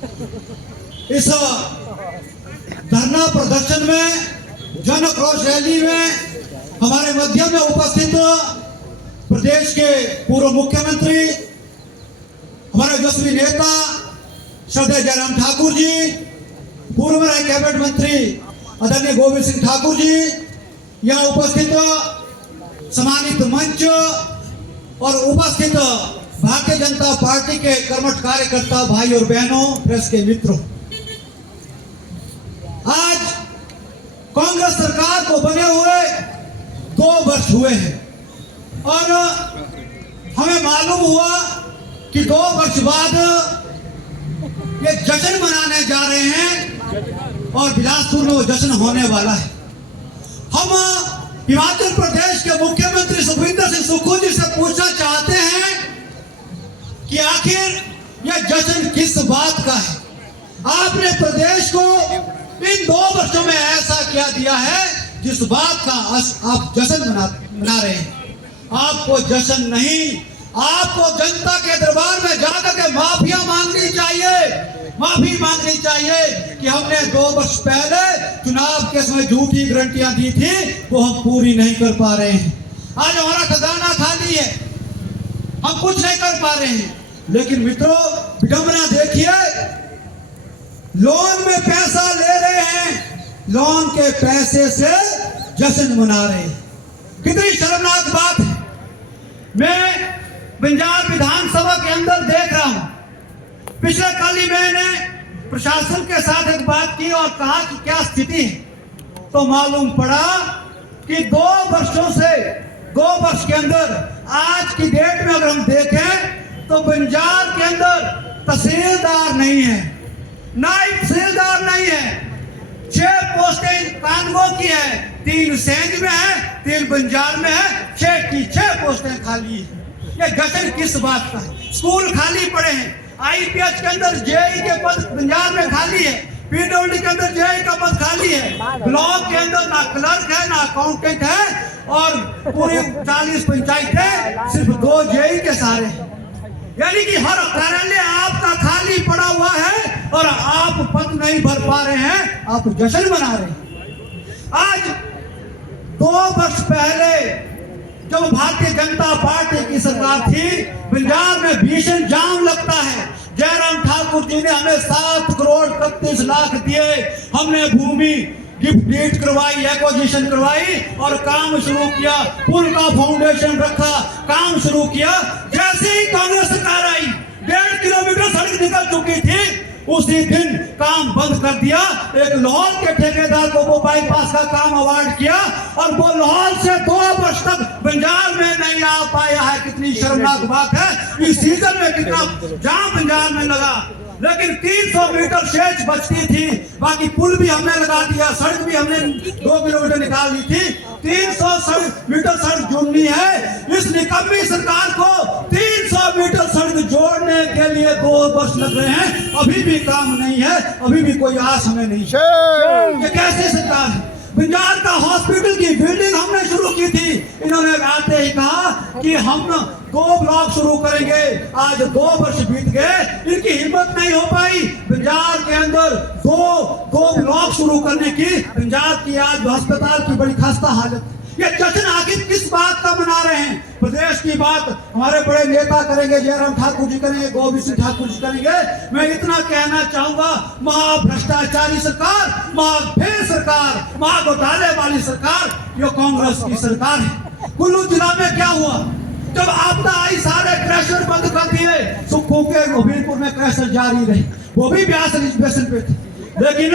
इस धरना प्रदर्शन में, जन आक्रोश रैली में हमारे मध्य में उपस्थित प्रदेश के पूर्व मुख्यमंत्री, हमारे यशस्वी नेता श्रद्धेय जयराम ठाकुर जी, पूर्व में कैबिनेट मंत्री आदरणीय गोविंद सिंह ठाकुर जी, यहाँ उपस्थित सम्मानित मंच और उपस्थित भारतीय जनता पार्टी के कर्मठ कार्यकर्ता भाई और बहनों, प्रेस के मित्रों, आज कांग्रेस सरकार को बने हुए 2 वर्ष हुए हैं और हमें मालूम हुआ कि 2 वर्ष बाद ये जश्न मनाने जा रहे हैं और बिलासपुर में वो जश्न होने वाला है। हम हिमाचल प्रदेश के मुख्यमंत्री सुखविंदर सिंह सुक्खू जी से पूछना चाहते हैं कि आखिर यह जश्न किस बात का है? आपने प्रदेश को इन 2 वर्षों में ऐसा क्या दिया है जिस बात का आप जश्न मना रहे हैं? आपको जश्न नहीं, आपको जनता के दरबार में जाकर के माफिया मांगनी चाहिए, माफी मांगनी चाहिए कि हमने 2 वर्ष पहले चुनाव के समय झूठी गारंटियां दी थी, वो हम पूरी नहीं कर पा रहे हैं। आज हमारा खजाना खाली है, हम कुछ नहीं कर पा रहे हैं। लेकिन मित्रों, विडंबना देखिए, लोन में पैसा ले रहे हैं, लोन के पैसे से जश्न मना रहे हैं। कितनी शर्मनाक बात है। मैं पंजाब विधानसभा के अंदर देख रहा हूं, पिछले कल ही मैंने प्रशासन के साथ एक बात की और कहा कि क्या स्थिति है, तो मालूम पड़ा कि 2 वर्षों से 2 वर्ष के अंदर आज की डेट में अगर हम देखें तो बंजार के अंदर तहसीलदार नहीं है, नायब तहसीलदार नहीं है। 6 पोस्टें कानगो की है, 3 सेंध में है, 3 बंजार में है, 6 की 6 पोस्टें खाली है। ये जश्न किस बात का है? स्कूल खाली पड़े हैं, IPH के अंदर JE के पद बंजार में खाली है, PWD के अंदर JE का पद खाली है, ब्लॉक के अंदर ना क्लर्क है ना अकाउंटेंट है और पूरी 40 पंचायतें सिर्फ 2 JE के सहारे हैं। यानी कि हर कार्यालय आपका खाली पड़ा हुआ है और आप पद नहीं भर पा रहे हैं, आप जश्न मना रहे हैं। आज 2 वर्ष पहले जब भारतीय जनता पार्टी की सरकार थी, पंजाब में भीषण जाम लगता है। जयराम ठाकुर जी ने हमें 7 करोड़ 31 लाख दिए, हमने भूमि गिफ्ट डीड करवाई, एक्विजिशन करवाई और काम शुरू किया, पुल का फाउंडेशन रखा, काम शुरू किया। जैसे ही कांग्रेस सरकार आई, 1.5 किलोमीटर सड़क निकल चुकी थी, उसी दिन काम बंद कर दिया। एक लाहौर के ठेकेदार को वो बाईपास का काम अवार्ड किया और वो लाहौर से 2 वर्ष तक पंजाब में नहीं आ पाया है। कितनी शर्मनाक बात है। इस सीजन में कितना जाम पंजाब में लगा, लेकिन 300 मीटर शेष बचती थी, बाकी पुल भी हमने लगा दिया, सड़क भी हमने 2 किलोमीटर निकाल दी थी। 300 मीटर सड़क जोड़नी है। इस निकम्मी सरकार को 300 मीटर सड़क जोड़ने के लिए 2 वर्ष लग रहे हैं, अभी भी काम नहीं है, अभी भी कोई आस हमें नहीं है। ये कैसी सरकार है? पंजाब का हॉस्पिटल की बिल्डिंग हमने शुरू की थी, इन्होंने आते ही कहा कि हम 2 ब्लॉक शुरू करेंगे। आज 2 वर्ष बीत गए, इनकी हिम्मत नहीं हो पाई पंजाब के अंदर 2 ब्लॉक शुरू करने की। पंजाब की आज अस्पताल की बड़ी खस्ता हालत। ये जश्न आखिर किस बात का मना रहे हैं? प्रदेश की बात हमारे बड़े नेता करेंगे, जयराम ठाकुर जी करेंगे, गोविंद सिंह ठाकुर जी करेंगे। मैं इतना कहना चाहूंगा, महाभ्रष्टाचारी सरकार, महाफेर सरकार, महाघोटाले वाली सरकार, ये कांग्रेस की सरकार है। कुल्लू जिला में क्या हुआ? जब आपदा आई, सारे क्रैशर बंद कर दिए। सुक्खू के हमीरपुर में क्रैशर जारी रहे, वो भी ब्यास रिजर्वेशन पे थे। लेकिन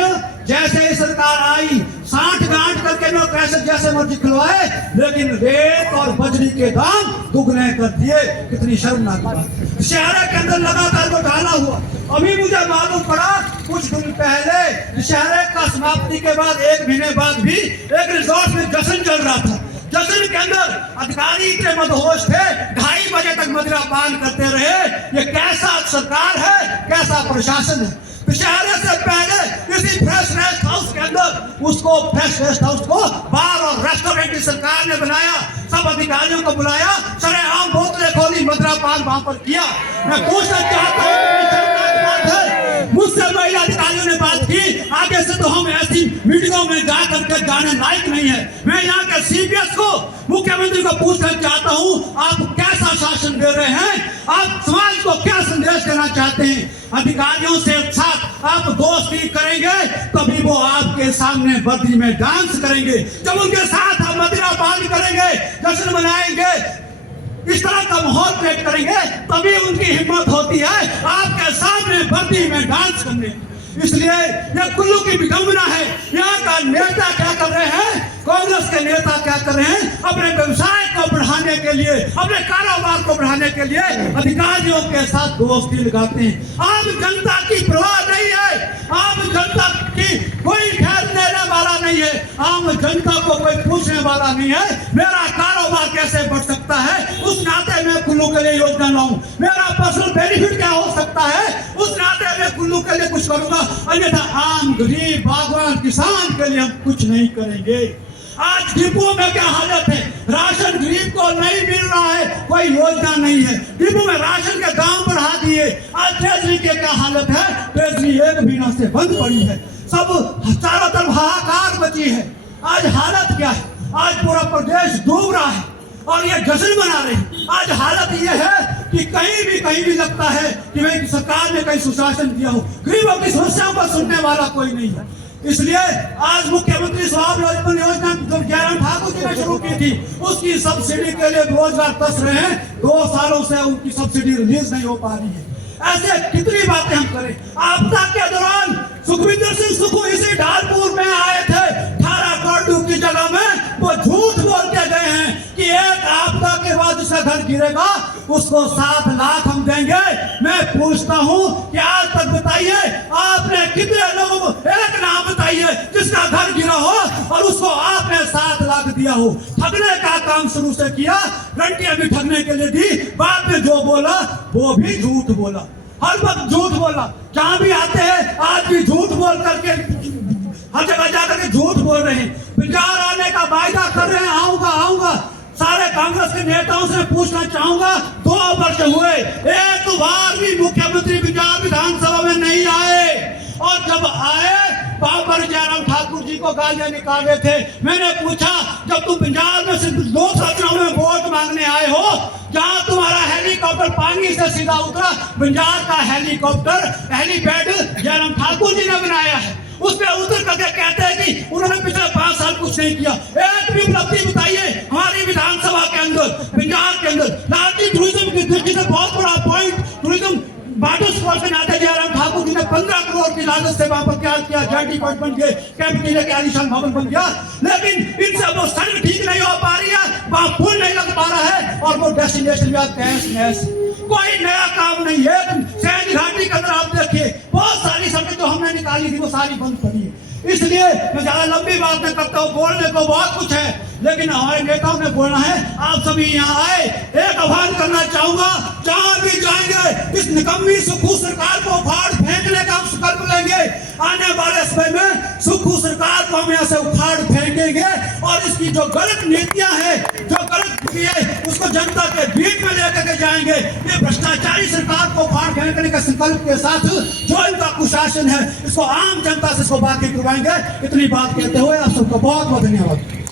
जैसे ही सरकार आई, 60 गांठ करके नो क्रैशर जैसे मर्जी खुलवाए, लेकिन रेत और बजरी के दाम दुगने कर दिए। कितनी शर्मनाक बात। शहर के अंदर लगातार घोटाला हुआ। अभी मुझे मालूम पड़ा कुछ दिन पहले शहर का समाप्ति के बाद 1 महीने बाद भी एक रिजॉर्ट में जश्न चल रहा था। जश्न के अंदर अधिकारी इतने मदहोश थे, 2:30 बजे तक मदिरा पान करते रहे। ये कैसा सरकार है, कैसा प्रशासन है? दशहरे से पहले इसी फ्रेश रेस्ट हाउस के अंदर उसको फ्रेश रेस्ट हाउस को बार और रेस्टोरेंट की सरकार ने बनाया। सब अधिकारियों को बुलाया, सरेआम बोतलें खोली, मदिरा पान वहां पर किया। मैं पूछना चाहता हूँ, मुझसे में जाकर के जाने लायक नहीं है। मैं यहाँ के सीपीएस को, मुख्यमंत्री को पूछना चाहता हूँ, आप कैसा शासन दे रहे हैं? आप समाज को क्या संदेश देना चाहते हैं? अधिकारियों से साथ आप दोस्ती करेंगे तभी वो आपके सामने वर्दी में डांस करेंगे। जब उनके साथ आप मदिरा पान करेंगे, जश्न मनाएंगे, इस तरह का माहौल क्रिएट करेंगे, तभी उनकी हिम्मत होती है आपके सामने वर्दी में डांस करने। इसलिए यह कुल्लू की विडंबना है। यहाँ का नेता क्या कर रहे हैं, कांग्रेस के नेता क्या कर रहे हैं? अपने व्यवसाय को बढ़ाने के लिए, अपने कारोबार को बढ़ाने के लिए अधिकारियों के साथ दोस्ती लगाते हैं। आम जनता की परवाह नहीं है, आम जनता की कोई खैर देने वाला नहीं है, आम जनता को कोई पूछने वाला नहीं है मेरा कारोबार कैसे बढ़ सकता है, उस नाते मैं कुल्लू के लिए योजना लाऊं, मेरा पर्सनल बेनिफिट क्या हो सकता है, उस नाते मैं कुल्लू के लिए कुछ करूंगा। अन्यथा आम गरीब बागवान किसान के लिए हम कुछ नहीं करेंगे। आज डिपो में क्या हालत है, राशन गरीब को नहीं मिल रहा है, कोई योजना नहीं है। डिपो में राशन के दाम बढ़ा दिए। आज ट्रेजरी की क्या हालत है, ट्रेजरी एक महीना से बंद पड़ी है, सब चारों तरफ हाहाकार मची है। आज हालत क्या है, आज पूरा प्रदेश डूब रहा है और ये जश्न मना रहे हैं। आज हालत ये है कि कहीं भी लगता है कि भाई सरकार ने कहीं सुशासन किया हो, गरीबों की समस्याओं को सुनने वाला कोई नहीं है। इसलिए आज मुख्यमंत्री स्वावलंबन योजना जो जयराम ठाकुर जी ने शुरू की थी, उसकी सब्सिडी के लिए रोजगार तरस रहे हैं। 2 सालों से उनकी सब्सिडी रिलीज नहीं हो पा रही है। ऐसे कितनी बातें हम करें। आपदा के दौरान सुखविंदर सिंह सुक्खू इसी ढालपुर में आए थे, 18 करोड़ की जगह में वो झूठ बोल के गए हैं कि एक आपदा के बाद जिसका घर गिरेगा उसको 7 लाख हम देंगे। मैं पूछता हूँ कि आज तक बताइए आपने कितने लोगों को, एक नाम बताइए जिसका घर गिरा हो और उसको आपने 7 लाख दिया हो। ठगने का काम शुरू से किया, रंटियां भी ठगने के लिए दी, बाद में जो बोला वो भी झूठ बोला, हर वक्त झूठ बोला। जहां भी आते हैं आज भी झूठ बोल करके, हर जगह जाकर के झूठ बोल रहे हैं। बिजार आने का वायदा कर रहे हैं, आऊंगा। सारे कांग्रेस के नेताओं से पूछना चाहूंगा, 2 वर्ष हुए, एक बार भी मुख्यमंत्री बिजार विधानसभा में नहीं आए, और जब आए बाबर जयराम ठाकुर जी को गालियां निकाले थे। मैंने पूछा, जब तुम पंजाब में सिर्फ 2 चुनाव में वोट मांगने आए हो, जहां तुम्हारा हेलीकॉप्टर पानी से सीधा उतरा, पंजाब का हेलीकॉप्टर हेलीपैड जयराम ठाकुर जी ने बनाया है, उसमें उतर करके कहते हैं कि उन्होंने पिछले 5 साल कुछ नहीं किया। एक भी उपलब्धि बताइए हमारी विधानसभा के अंदर, पंजाब के अंदर। राज्य टूरिज्म की दृष्टि से बहुत बड़ा पॉइंट, टूरिज्म वाटर स्पोर्ट्स के नाते जयराम ठाकुर जी ने 15 करोड़ की लागत से वहां पर क्या किया, जेटी पॉइंट बन गए, कैंपटीरिया के आलीशान भवन बन गया। लेकिन इनसे वो सड़क ठीक नहीं हो पा रही है, वहां पुल नहीं लग पा रहा है, और वो डेस्टिनेशन कोई नया काम नहीं है। सैनी घाटी के अंदर आप देखिए, बहुत सारी सड़कें जो हमने निकाली थी वो सारी बंद पड़ी है। इसलिए मैं ज्यादा लंबी बात नहीं करता हूँ, बोलने को बहुत कुछ है, लेकिन हमारे नेताओं ने बोलना है। आप सभी यहाँ आए, एक आह्वान करना चाहूंगा, जहां भी जाएंगे इस निकम्मी सुक्खू सरकार को फाड़ फेंकने का हम संकल्प लेंगे। आने वाले समय में सुक्खू सरकार को हम यहाँ से उखाड़ फेंकेंगे, और इसकी जो गलत नीतियां हैं, जो गलत है, उसको जनता के बीच में लेकर के जाएंगे। ये भ्रष्टाचारी सरकार को फाड़ फेंकने के संकल्प के साथ जो इनका कुशासन है, इसको आम जनता से इसको बाकी करवाएंगे। इतनी बात कहते हुए आप सबको बहुत बहुत धन्यवाद।